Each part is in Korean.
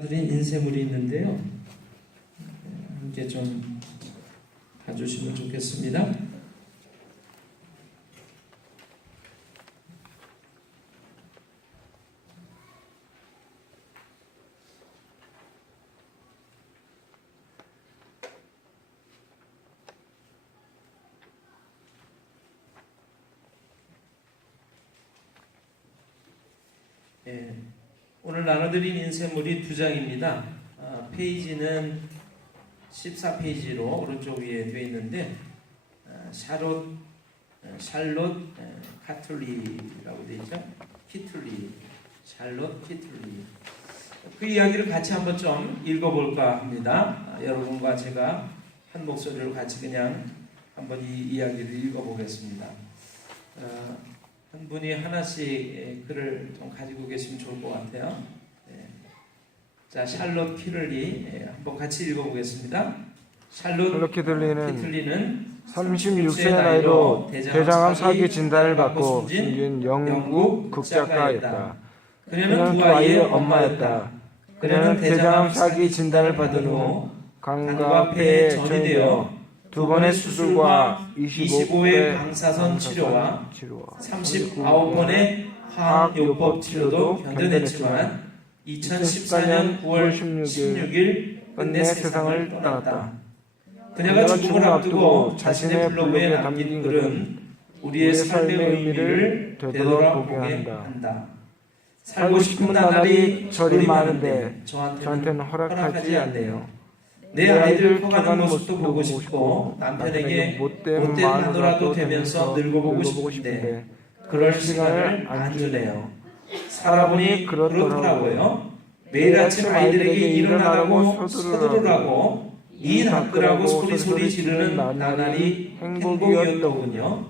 드린 인쇄물이 있는데요. 함께 좀 봐주시면 좋겠습니다. 오늘 나눠드린 인쇄물이 두 장입니다. 페이지는 14페이지로 오른쪽 위에 되어 있는데 샬롯 카툴리라고 되어 있죠. 키툴리, 샬롯 키툴리. 그 이야기를 같이 한번 좀 읽어볼까 합니다. 여러분과 제가 한 목소리로 같이 그냥 한번 이 이야기를 읽어보겠습니다. 한 분이 하나씩 글을 좀 가지고 계시면 좋을 것 같아요. 자, 샬롯 키툴리 한번 같이 읽어보겠습니다. 샬롯 키툴리는 36세 나이로 대장암 사기 진단을 받고 숨진 영국 극작가였다. 그녀는 두 아이의 엄마였다. 그녀는 대장암 사기 진단을 받은 후 간과 폐에 전이 되어 두 번의 수술과 25회 방사선 치료와 39번의 화학요법 치료도 견뎌냈지만 2014년 9월 16일 끝내 세상을 떠났다. 그녀가 죽음을 앞두고 자신의 블로그에 남긴 글은 우리의 삶의 의미를 되돌아보게 한다. 살고 싶은 나날이 저리 많은데 저한테는 허락하지 않네요. 내 아이들 커가는 모습도 보고 싶고 남편에게 못된 마누라도 되면서 늙어보고 싶은데 그럴 시간을 안 주네요. 살아보니 그렇더라고요. 매일 아침 아이들에게 일어나라고 서두르라고 이 닦으라고 소리 지르는 나날이 행복이었더군요.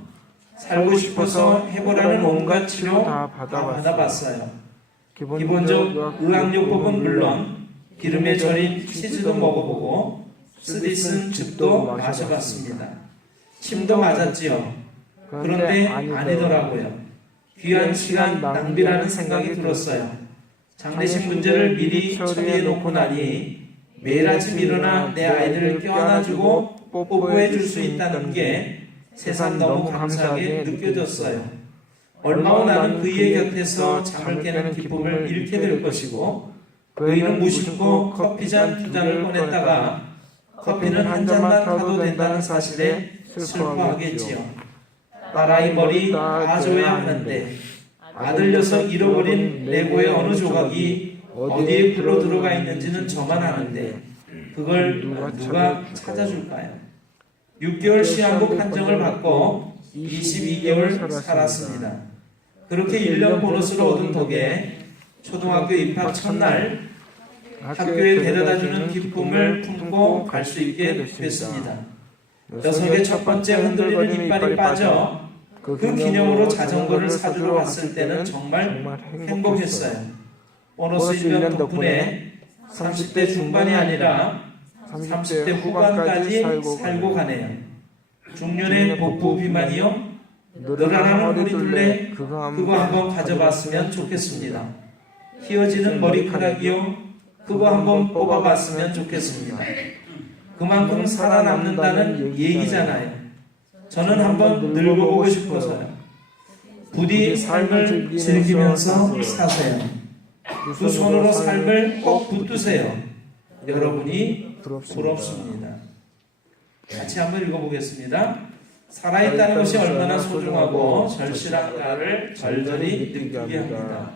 살고 싶어서 해보라는 온갖 치료 다 받아봤어요. 기본적 의학요법은 물론 기름에 절인 치즈도 먹어보고 쓰디쓴 즙도 마셔봤습니다. 침도 맞았지요. 그런데 아니더라고요. 귀한 시간 낭비라는 생각이 들었어요. 장례식 문제를 미리 처리해놓고 나니 매일 아침 일어나 내 아이들을 껴안아주고 뽀뽀해줄 수 있다는 게 세상 너무 감사하게 느껴졌어요. 얼마 후 나는 그의 곁에서 잠을 깨는 기쁨을 잃게 될 것이고 그이는 무심코 커피잔 두 잔을 꺼냈다가 커피는 한 잔만 타도 된다는 사실에 슬퍼하겠지요. 딸아이 머리 놔줘야 하는데 아들 녀석 잃어버린 레고의 어느 조각이 어디에 굴러 들어가 있는지는 저만 아는데 그걸 누가 찾아줄까요? 6개월 시한부 판정을 받고 22개월 살았습니다. 그렇게 1년 보너스를 얻은 덕에 초등학교 입학 첫날 학교에 데려다주는 기쁨을 품고 갈 수 있게 됐습니다. 녀석의 첫 번째 흔들리는 이빨이 빠져 그 기념으로 자전거를 사주러 갔을 때는 정말 행복했어요. 보너스 1년 덕분에 30대 중반이 아니라 30대 후반까지 살고 가네요. 중년의 복부 비만이요? 늘어나는 머리 둘레 그거 한번 가져봤으면 좋겠습니다. 휘어지는 머리카락이요? 그거 한번 뽑아봤으면 좋겠습니다. 그만큼 살아남는다는 얘기잖아요. 저는 한번 늙어보고 싶어서요. 부디 삶을 즐기면서 사세요. 두 손으로 삶을 꼭 붙드세요. 여러분이 부럽습니다. 같이 한번 읽어보겠습니다. 살아있다는 것이 얼마나 소중하고 절실한가를 절절히 느끼게 합니다.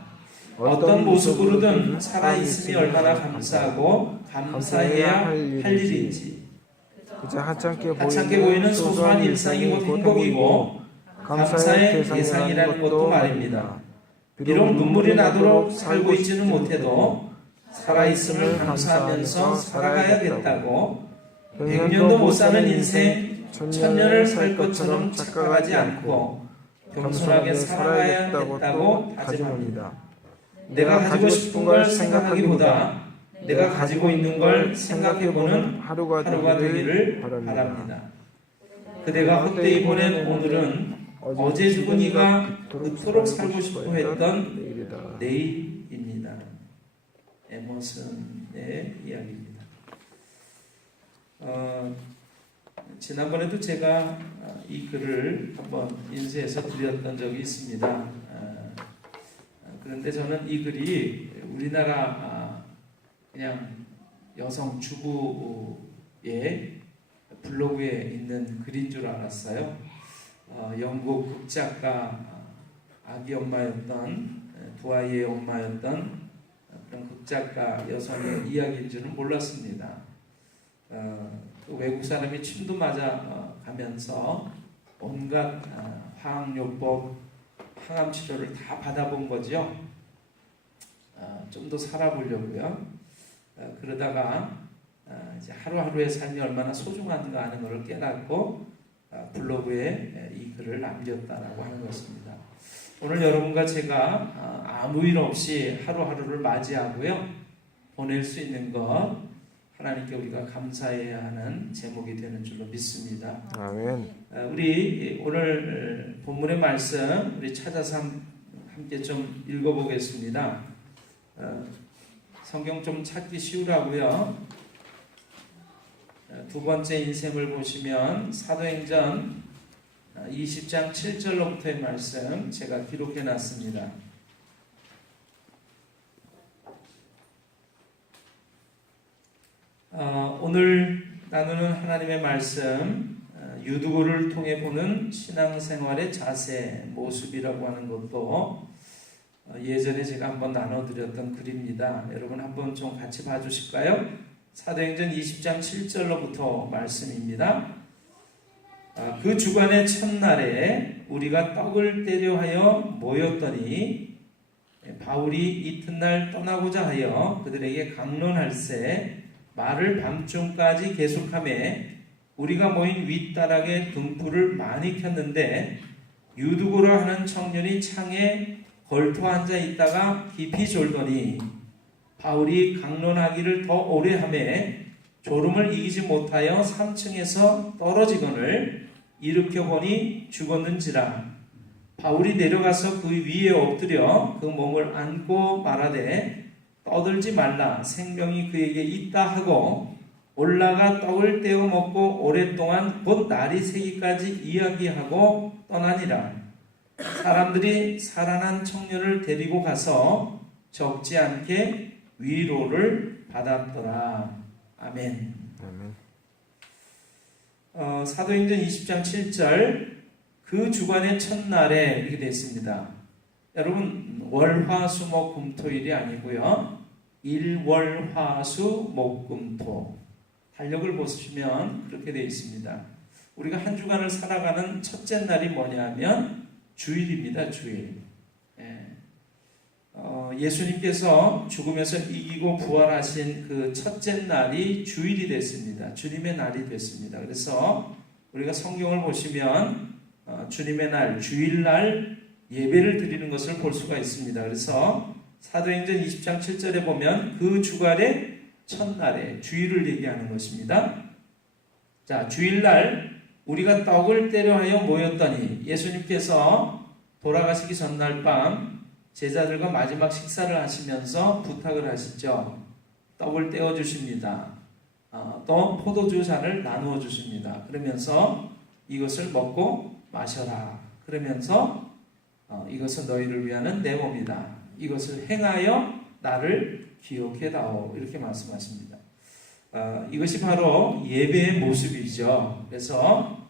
어떤 모습으로든 살아있음이 얼마나 감사하고 감사해야 할 일인지. 그저 하찮게 보이는 소소한 일상이 곧 행복이고 감사의 대상이라는 것도 말입니다. 비록 눈물이 나도록 살고 있지는 못해도 살아있음을 감사하면서 살아가야겠다고 100년도 못 사는 인생 1000년을 살 것처럼 착각하지 않고 겸손하게 살아가야겠다고 다짐합니다. 내가 가지고 싶은 걸 생각하기보다 내가 가지고 있는 걸 생각해보는 하루가 되기를 바랍니다. 그대가 헛되이 보낸 오늘은 어제 죽은 이가 그토록 살고 싶어 했던 내일입니다. 에머슨의 이야기입니다. 지난번에도 제가 이 글을 한번 인쇄해서 드렸던 적이 있습니다. 그런데 저는 이 글이 우리나라 그냥 여성 주부의 블로그에 있는 글인 줄 알았어요. 영국 극작가 아기 엄마였던 두 아이의 엄마였던 그런 극작가 여성의 이야기인 줄은 몰랐습니다. 외국 사람이 침도 맞아 가면서 온갖 화학요법, 항암 치료를 다 받아본 거죠. 좀 더 살아보려고요. 그러다가 이제 하루하루의 삶이 얼마나 소중한가 하는 것을 깨닫고 블로그에 이 글을 남겼다라고 하는 것입니다. 오늘 여러분과 제가 아무 일 없이 하루하루를 맞이하고요. 보낼 수 있는 것 하나님께 우리가 감사해야 하는 제목이 되는 줄로 믿습니다. 아멘. 우리 오늘 본문의 말씀 우리 찾아서 함께 좀 읽어보겠습니다. 성경 좀 찾기 쉬우라고요. 두 번째 인셈을 보시면 사도행전 20장 7절로부터의 말씀 제가 기록해 놨습니다. 오늘 나누는 하나님의 말씀 유두고를 통해 보는 신앙생활의 자세, 모습이라고 하는 것도 예전에 제가 한번 나눠드렸던 글입니다. 여러분 한번 좀 같이 봐주실까요? 사도행전 20장 7절로부터 말씀입니다. 그 주간의 첫날에 우리가 떡을 떼려 하여 모였더니 바울이 이튿날 떠나고자 하여 그들에게 강론할세 말을 밤중까지 계속하매 우리가 모인 윗다락에 등불을 많이 켰는데 유두고라 하는 청년이 창에 걸터 앉아 있다가 깊이 졸더니 바울이 강론하기를 더 오래 하매 졸음을 이기지 못하여 3층에서 떨어지거늘 일으켜 보니 죽었는지라. 바울이 내려가서 그 위에 엎드려 그 몸을 안고 말하되 떠들지 말라, 생명이 그에게 있다 하고 올라가 떡을 떼어 먹고 오랫동안 곧 날이 새기까지 이야기하고 떠나니라. 사람들이 살아난 청년을 데리고 가서 적지 않게 위로를 받았더라. 아멘. 사도행전 20장 7절 그 주간의 첫날에 이렇게 되어 있습니다. 여러분 월화수목금토일이 아니고요. 일월화수목금토 달력을 보시면 그렇게 되어 있습니다. 우리가 한 주간을 살아가는 첫째 날이 뭐냐면 주일입니다. 주일. 예수님께서 죽음에서 이기고 부활하신 그 첫째 날이 주일이 됐습니다. 주님의 날이 됐습니다. 그래서 우리가 성경을 보시면 주님의 날, 주일날 예배를 드리는 것을 볼 수가 있습니다. 그래서 사도행전 20장 7절에 보면 그 주간의 첫날에 주일을 얘기하는 것입니다. 자, 주일날 우리가 떡을 떼려 하여 모였더니 예수님께서 돌아가시기 전날 밤 제자들과 마지막 식사를 하시면서 부탁을 하시죠. 떡을 떼어 주십니다. 또 포도주 잔을 나누어 주십니다. 그러면서 이것을 먹고 마셔라. 그러면서 이것은 너희를 위하는 내 몸이다. 이것을 행하여 나를 기억해다오. 이렇게 말씀하십니다. 이것이 바로 예배의 모습이죠. 그래서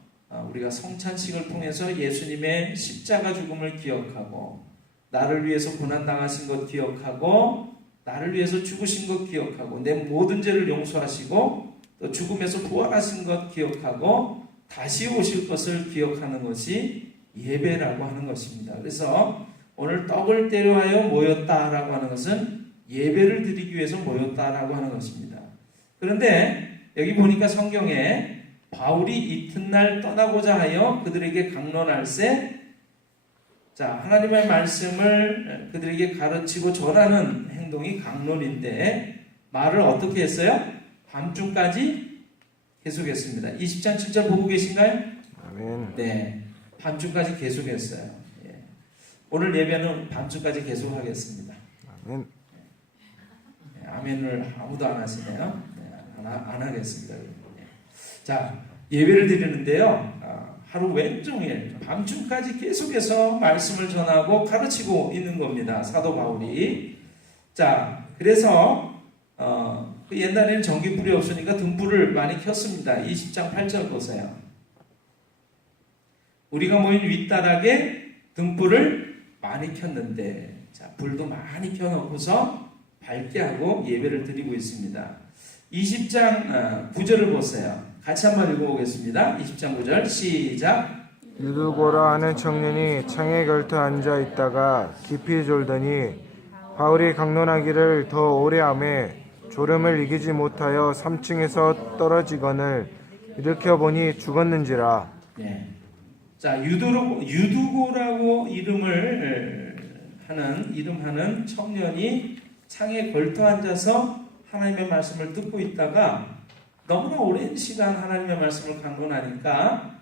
우리가 성찬식을 통해서 예수님의 십자가 죽음을 기억하고 나를 위해서 고난당하신 것 기억하고 나를 위해서 죽으신 것 기억하고 내 모든 죄를 용서하시고 또 죽음에서 부활하신 것 기억하고 다시 오실 것을 기억하는 것이 예배라고 하는 것입니다. 그래서 오늘 떡을 떼려 하여 모였다라고 하는 것은 예배를 드리기 위해서 모였다라고 하는 것입니다. 그런데 여기 보니까 성경에 바울이 이튿날 떠나고자 하여 그들에게 강론할세. 자, 하나님의 말씀을 그들에게 가르치고 전하는 행동이 강론인데 말을 어떻게 했어요? 밤중까지 계속했습니다. 20장 7절 보고 계신가요? 아멘. 네, 밤중까지 계속했어요. 오늘 예배는 밤중까지 계속하겠습니다. 아멘. 아멘을 아무도 안 하시네요. 안 하겠습니다. 자, 예배를 드리는데요. 하루 왼종일 밤중까지 계속해서 말씀을 전하고 가르치고 있는 겁니다. 사도 바울이. 자, 그래서 그 옛날에는 전기불이 없으니까 등불을 많이 켰습니다. 20장 8절 보세요. 우리가 모인 윗다락에 등불을 많이 켰는데, 자, 불도 많이 켜놓고서 밝게 하고 예배를 드리고 있습니다. 20장 9절을 보세요. 같이 한번 읽어보겠습니다. 20장 9절 시작. 유두고라 하는 청년이 창에 걸터 앉아 있다가 깊이 졸더니 바울이 강론하기를 더 오래 하매 졸음을 이기지 못하여 3층에서 떨어지거늘 일으켜보니 죽었는지라. 네. 자, 유두고라고 이름하는 청년이 창에 걸터 앉아서 하나님의 말씀을 듣고 있다가 너무나 오랜 시간 하나님의 말씀을 강론하니까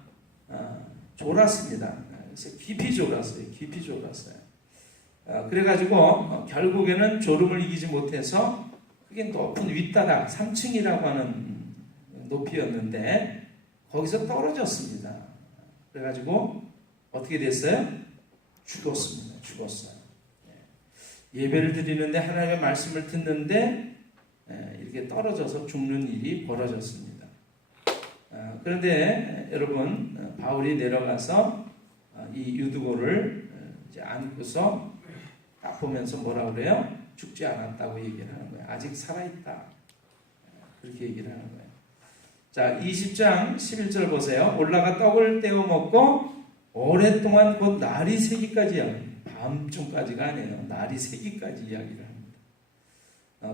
졸았습니다. 그래서 깊이 졸았어요. 그래가지고 결국에는 졸음을 이기지 못해서 그게 높은 윗다락 3층이라고 하는 높이였는데 거기서 떨어졌습니다. 그래가지고 어떻게 됐어요? 죽었어요. 예배를 드리는데 하나님의 말씀을 듣는데 이렇게 떨어져서 죽는 일이 벌어졌습니다. 그런데 여러분, 바울이 내려가서 이 유두고를 이제 안고서 딱 보면서 뭐라 그래요? 죽지 않았다고 얘기를 하는 거예요. 아직 살아있다. 그렇게 얘기를 하는 거예요. 자, 20장 11절 보세요. 올라가 떡을 떼어 먹고 오랫동안 곧 날이 새기까지요. 밤중까지가 아니에요. 날이 새기까지 이야기를 합니다.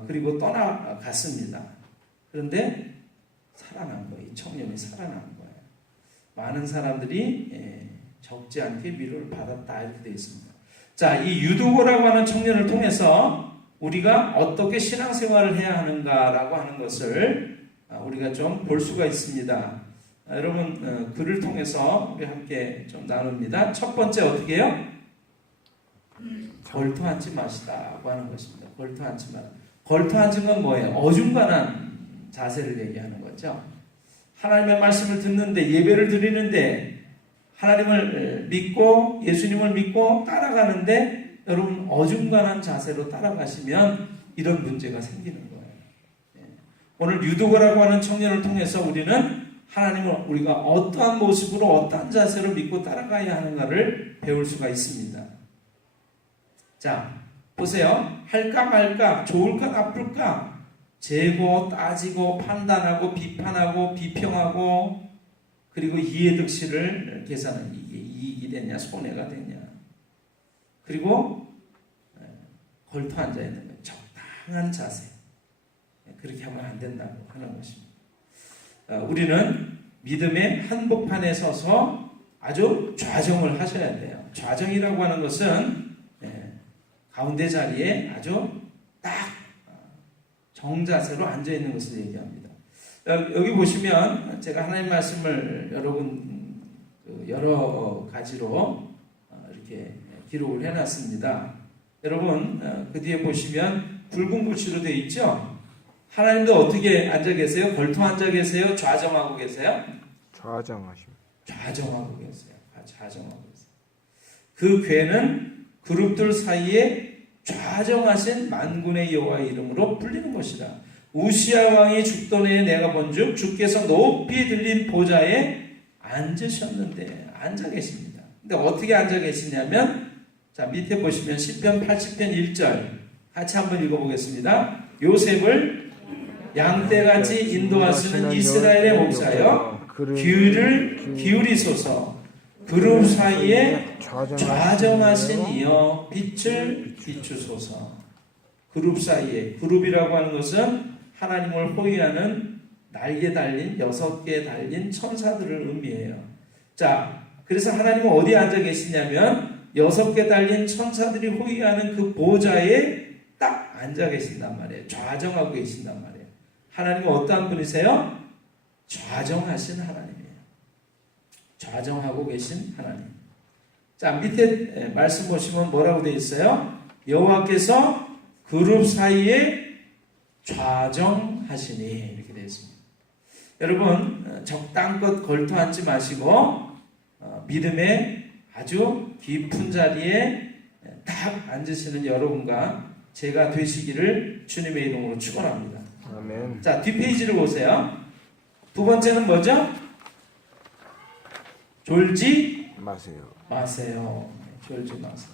그리고 떠나갔습니다. 그런데 살아난 거예요. 이 청년이 살아난 거예요. 많은 사람들이 적지 않게 위로를 받았다 이렇게 되어 있습니다. 자, 이 유두고라고 하는 청년을 통해서 우리가 어떻게 신앙생활을 해야 하는가라고 하는 것을 우리가 좀 볼 수가 있습니다. 여러분, 글을 통해서 우리 함께 좀 나눕니다. 첫 번째 어떻게 해요? 걸터 앉지 마시다고 하는 것입니다. 걸터 앉지 마. 걸터 앉은 건 뭐예요? 어중간한 자세를 얘기하는 거죠. 하나님의 말씀을 듣는데, 예배를 드리는데, 하나님을 믿고 예수님을 믿고 따라가는데 여러분 어중간한 자세로 따라가시면 이런 문제가 생기는 거예요. 오늘 유두고라고 하는 청년을 통해서 우리는 하나님을 우리가 어떠한 모습으로 어떠한 자세로 믿고 따라가야 하는가를 배울 수가 있습니다. 자, 보세요. 할까 말까, 좋을까 나쁠까, 재고, 따지고, 판단하고, 비판하고, 비평하고, 그리고 이해득실을 계산하는, 이게 이익이 되냐 손해가 되냐, 그리고 걸터 앉아 있는 거예요. 적당한 자세. 그렇게 하면 안 된다고 하는 것입니다. 우리는 믿음의 한복판에 서서 아주 좌정을 하셔야 돼요. 좌정이라고 하는 것은 가운데 자리에 아주 딱 정자세로 앉아 있는 것을 얘기합니다. 여기 보시면 제가 하나님 말씀을 여러분 여러 가지로 이렇게 기록을 해놨습니다. 여러분, 그 뒤에 보시면 붉은 글씨로 되어 있죠? 하나님도 어떻게 앉아 계세요? 걸터 앉아 계세요? 좌정하고 계세요? 좌정하십니다. 좌정하고 계세요. 좌정하고 계세요. 그 괴는 그룹들 사이에 좌정하신 만군의 여호와의 이름으로 불리는 것이다. 우시야 왕이 죽던 해에 내가 본즉 주께서 높이 들린 보좌에 앉으셨는데 앉아 계십니다. 근데 어떻게 앉아 계시냐면, 자, 밑에 보시면 시편 80편 1절 같이 한번 읽어보겠습니다. 요셉을 양떼같이 인도하시는 이스라엘의 목자여 귀를 기울이소서. 그룹 사이에 좌정하신 이여 빛을 비추소서. 그룹 사이에, 그룹이라고 하는 것은 하나님을 호위하는 날개 달린 6개 달린 천사들을 의미해요. 자, 그래서 하나님은 어디에 앉아 계시냐면 6개 달린 천사들이 호위하는 그 보좌에 딱 앉아 계신단 말이에요. 좌정하고 계신단 말이에요. 하나님은 어떠한 분이세요? 좌정하신 하나님이에요. 좌정하고 계신 하나님. 자, 밑에 말씀 보시면 뭐라고 되어 있어요? 여호와께서 그룹 사이에 좌정하시니 이렇게 되어 있습니다. 여러분 적당껏 걸터 앉지 마시고 믿음의 아주 깊은 자리에 딱 앉으시는 여러분과 제가 되시기를 주님의 이름으로 축원합니다. 아멘. 자, 뒷페이지를 보세요. 두 번째는 뭐죠? 졸지 마세요. 졸지 마세요.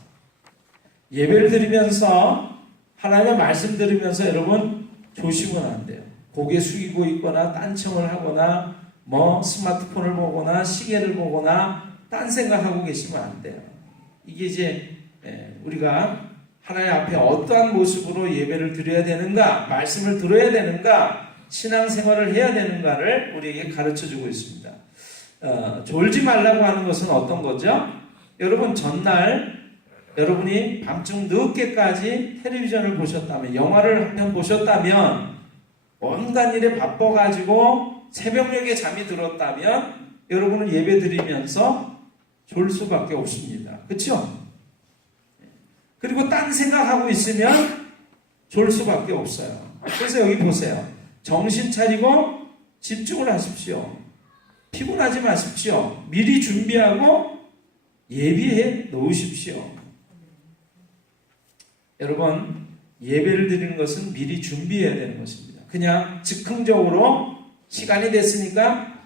예배를 드리면서 하나님의 말씀 들으면서 여러분 조심은 안 돼요. 고개 숙이고 있거나 딴청을 하거나 뭐 스마트폰을 보거나 시계를 보거나 딴 생각하고 계시면 안 돼요. 이게 이제 우리가 하나님 앞에 어떠한 모습으로 예배를 드려야 되는가, 말씀을 들어야 되는가, 신앙생활을 해야 되는가를 우리에게 가르쳐주고 있습니다. 졸지 말라고 하는 것은 어떤 거죠? 여러분 전날 여러분이 밤중 늦게까지 텔레비전을 보셨다면, 영화를 한 편 보셨다면, 온갖 일에 바빠가지고 새벽녘에 잠이 들었다면 여러분은 예배 드리면서 졸 수밖에 없습니다. 그렇죠? 그리고 딴 생각하고 있으면 졸 수밖에 없어요. 그래서 여기 보세요. 정신 차리고 집중을 하십시오. 피곤하지 마십시오. 미리 준비하고 예비해 놓으십시오. 여러분, 예배를 드리는 것은 미리 준비해야 되는 것입니다. 그냥 즉흥적으로 시간이 됐으니까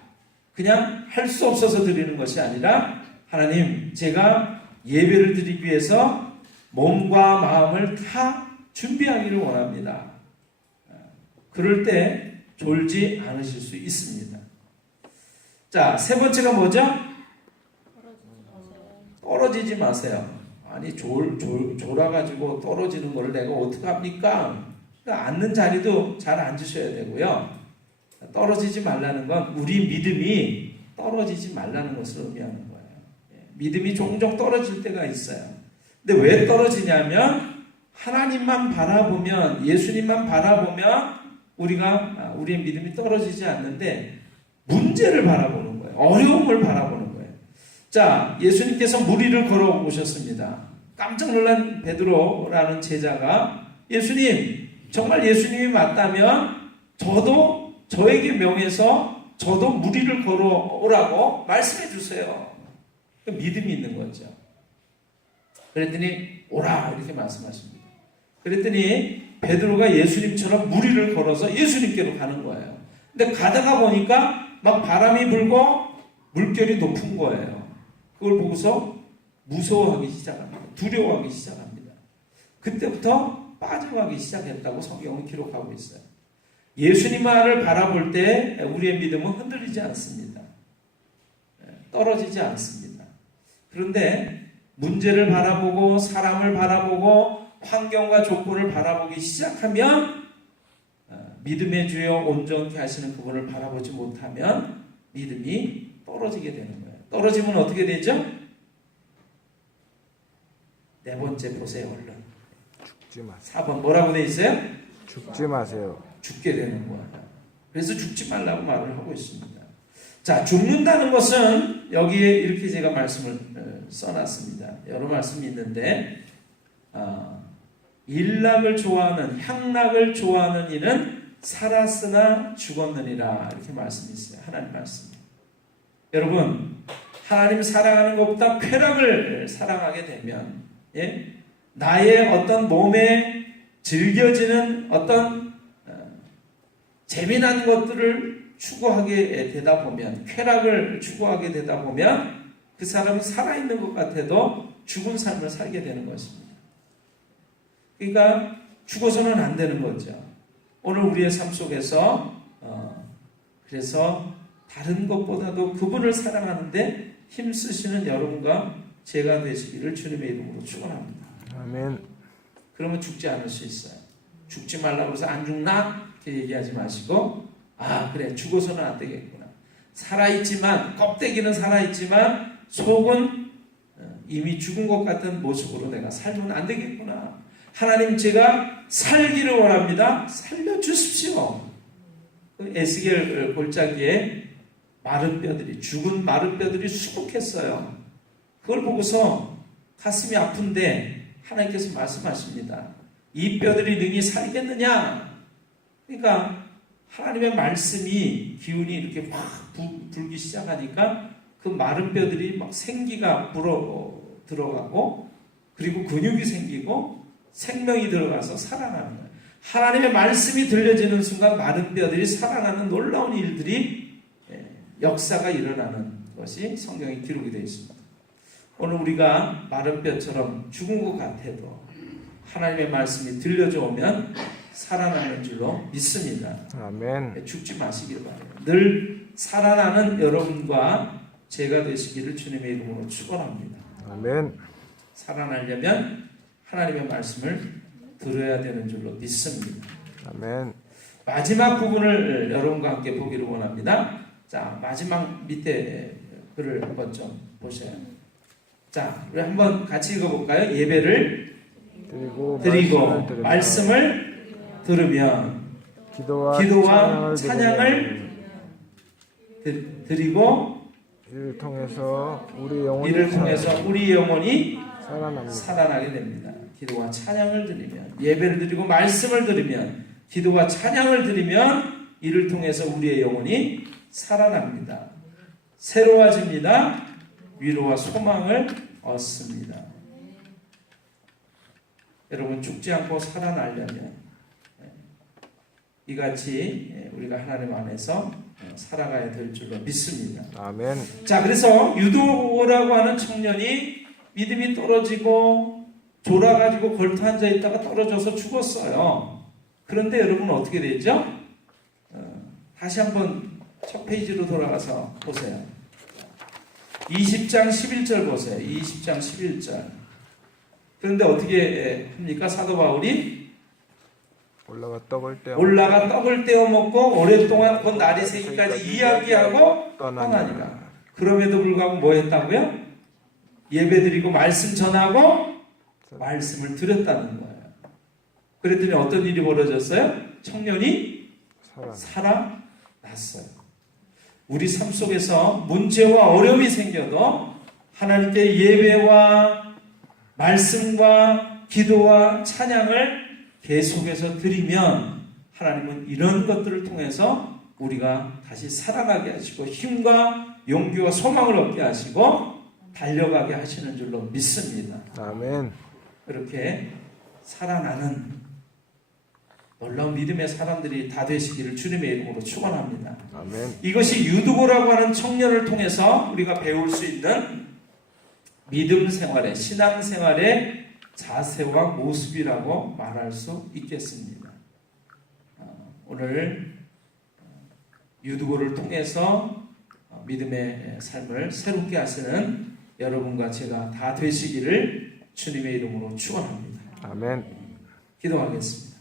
그냥 할 수 없어서 드리는 것이 아니라, 하나님, 제가 예배를 드리기 위해서 몸과 마음을 다 준비하기를 원합니다. 그럴 때 졸지 않으실 수 있습니다. 자, 세 번째가 뭐죠? 떨어지지 마세요. 아니, 졸아가지고 떨어지는 걸 내가 어떡합니까? 그러니까 앉는 자리도 잘 앉으셔야 되고요. 떨어지지 말라는 건 우리 믿음이 떨어지지 말라는 것을 의미하는 거예요. 믿음이 종종 떨어질 때가 있어요. 근데 왜 떨어지냐면, 하나님만 바라보면, 예수님만 바라보면 우리의 믿음이 떨어지지 않는데 문제를 바라보는 거예요. 어려움을 바라보는 거예요. 자, 예수님께서 무리를 걸어 오셨습니다. 깜짝 놀란 베드로라는 제자가, 예수님, 정말 예수님이 맞다면 저도 저에게 명해서 저도 무리를 걸어오라고 말씀해 주세요. 믿음이 있는 거죠. 그랬더니 오라 이렇게 말씀하십니다. 그랬더니 베드로가 예수님처럼 무리를 걸어서 예수님께로 가는 거예요. 근데 가다가 보니까 막 바람이 불고 물결이 높은 거예요. 그걸 보고서 무서워하기 시작합니다. 두려워하기 시작합니다. 그때부터 빠져가기 시작했다고 성경은 기록하고 있어요. 예수님만을 바라볼 때 우리의 믿음은 흔들리지 않습니다. 떨어지지 않습니다. 그런데 문제를 바라보고 사람을 바라보고 환경과 조건을 바라보기 시작하면, 믿음의 주여 온전케 하시는 그분을 바라보지 못하면 믿음이 떨어지게 되는 거예요. 떨어지면 어떻게 되죠? 네 번째 보세요. 얼른. 죽지 마세요. 4번 뭐라고 돼 있어요? 죽지 마세요. 죽게 되는 거예요. 그래서 죽지 말라고 말을 하고 있습니다. 자, 죽는다는 것은 여기에 이렇게 제가 말씀을 써놨습니다. 여러 말씀이 있는데, 일락을 좋아하는, 향락을 좋아하는 이는 살았으나 죽었느니라, 이렇게 말씀이 있어요. 하나님 말씀. 여러분, 하나님 사랑하는 것보다 쾌락을 사랑하게 되면, 나의 어떤 몸에 즐겨지는 어떤 재미난 것들을 추구하게 되다 보면, 쾌락을 추구하게 되다 보면 그 사람은 살아있는 것 같아도 죽은 삶을 살게 되는 것입니다. 그러니까 죽어서는 안 되는 거죠. 오늘 우리의 삶 속에서 그래서 다른 것보다도 그분을 사랑하는데 힘쓰시는 여러분과 제가 되시기를 주님의 이름으로 축원합니다. 아멘. 그러면 죽지 않을 수 있어요. 죽지 말라고 해서 안 죽나? 이렇게 얘기하지 마시고, 그래, 죽어서는 안 되겠구나. 살아있지만, 껍데기는 살아있지만 속은 이미 죽은 것 같은 모습으로 내가 살면 안 되겠구나. 하나님, 제가 살기를 원합니다. 살려주십시오. 그 에스겔 골짜기에 마른 뼈들이, 죽은 마른 뼈들이 수북했어요. 그걸 보고서 가슴이 아픈데 하나님께서 말씀하십니다. 이 뼈들이 능히 살겠느냐? 그러니까 하나님의 말씀이 기운이 이렇게 확 불기 시작하니까 그 마른 뼈들이 막 생기가 들어가고 그리고 근육이 생기고 생명이 들어가서 살아나는 거예요. 하나님의 말씀이 들려지는 순간 마른 뼈들이 살아나는 놀라운 일들이 역사가 일어나는 것이 성경에 기록이 되어 있습니다. 오늘 우리가 마른 뼈처럼 죽은 것 같아도 하나님의 말씀이 들려져 오면 살아나는 줄로 믿습니다. 아멘. 죽지 마시길 바라요. 늘 살아나는 여러분과 제가 되시기를 주님의 이름으로 축원합니다. 아멘. 살아나려면 하나님의 말씀을 들어야 되는 줄로 믿습니다. 아멘. 마지막 부분을 여러분과 함께 보기를 원합니다. 자, 마지막 밑에 글을 한번 좀 보셔요. 자, 우리 한번 같이 읽어볼까요? 예배를 드리고 말씀을 들으면 기도와 찬양을 드리고 이를 통해서 우리 영혼이 살아나게 됩니다. 기도와 찬양을 드리면 예배를 드리고 말씀을 들으면 기도와 찬양을 드리면 이를 통해서 우리의 영혼이 살아납니다. 새로워집니다. 위로와 소망을 얻습니다. 여러분 죽지 않고 살아나려면 이같이 우리가 하나님 안에서 살아가야 될 줄로 믿습니다. 아멘. 자, 그래서 유도라고 하는 청년이 믿음이 떨어지고 졸아가지고 걸터 앉아 있다가 떨어져서 죽었어요. 그런데 여러분 어떻게 되죠? 다시 한번 첫 페이지로 돌아가서 보세요. 20장 11절 보세요. 20장 11절. 그런데 어떻게 합니까? 사도 바울이 올라가 떡을 떼어 먹고 오랫동안 그 날이 새기까지 이야기하고 떠나니라. 그럼에도 불구하고 뭐 했다고요? 예배드리고 말씀 전하고 말씀을 드렸다는 거예요. 그랬더니 어떤 일이 벌어졌어요? 청년이 살아났어요. 우리 삶 속에서 문제와 어려움이 생겨도 하나님께 예배와 말씀과 기도와 찬양을 계속해서 드리면 하나님은 이런 것들을 통해서 우리가 다시 살아나게 하시고 힘과 용기와 소망을 얻게 하시고 달려가게 하시는 줄로 믿습니다. 아멘. 그렇게 살아나는 놀라운 믿음의 사람들이 다 되시기를 주님의 이름으로 축원합니다. 아멘. 이것이 유두고라고 하는 청년을 통해서 우리가 배울 수 있는 믿음 생활의 신앙 생활의 자세와 모습이라고 말할 수 있겠습니다. 오늘 유두고를 통해서 믿음의 삶을 새롭게 하시는 여러분과 제가 다 되시기를 주님의 이름으로 축원합니다. 아멘. 기도하겠습니다.